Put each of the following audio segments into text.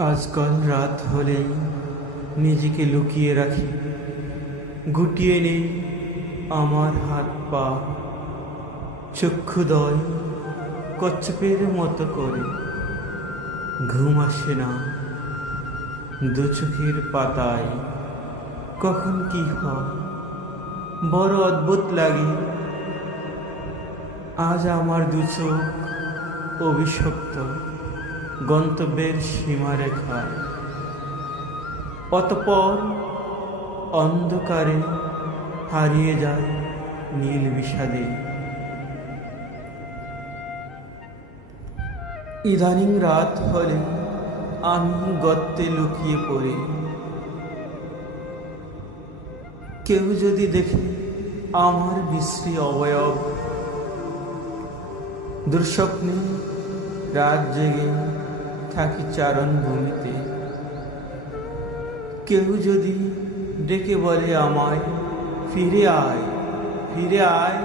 আজকাল রাত হলেই নিজেকে লুকিয়ে রাখি, গুটিয়ে নেই আমার হাত পা, চক্ষুদয় কচ্ছপের মতো করে। ঘুম আসে না দু চোখের পাতায়, কখন কি হয় বড় অদ্ভুত লাগে। আজ আমার দু চোখ অভিশপ্ত গন্তব্যের সীমারেখায়, অতঃপর অন্ধকারে হারিয়ে যায় নীল বিষাদে। ইদানিং রাত হলে আমি গর্তে লুকিয়ে পড়ি, কেউ যদি দেখে আমার বিশ্রী অবয়ব। দুঃস্বপ্নে রাত জেগে থাকি চারণ ভূমিতে, কেউ যদি ডেকে বলে আমায় ফিরে আয়, ফিরে আয়।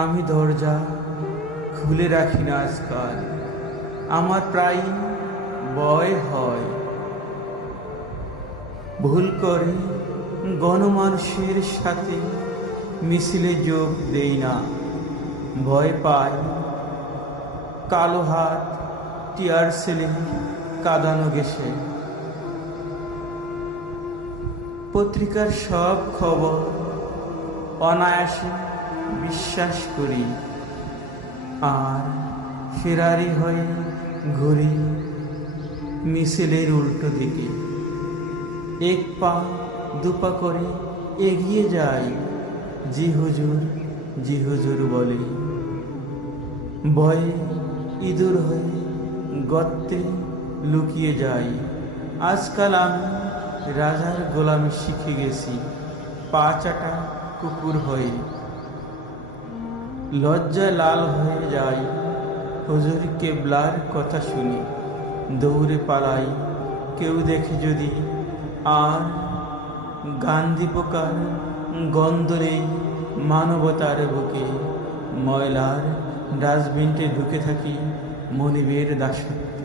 আমি দরজা খুলে রাখি না আজকাল, আমার প্রায় ভয় হয়। ভুল করে গণমানুষের সাথে মিছিলে যোগ দেই না, ভয় পাই কালো হাত টিয়ার সেলে কাঁদানো গেছে। পত্রিকার সব খবর অনায়াসে বিশ্বাস করি, আর ফেরারি হয়ে ঘুরি মিছিলের উল্টো দিকে। এক পা দুপা করে এগিয়ে যাই, জি হুজুর, জি হুজুর বলে। ভয়ে ইঁদুর হয়ে গর্তে লুকিয়ে যাই। আজকাল আমি রাজার গোলামি শিখে গেছি, পা চাটা কুকুর হয়ে। লজ্জায় লাল হয়ে যাই হুজুর কেবলার কথা শুনি, দৌড়ে পালাই কেউ দেখে যদি। আর গান্ধী পোকার গন্ধ নেই মানবতার বুকে, ময়লার ডাস্টবিনটে ঢুকে থাকি মনিবের দাসত্বে।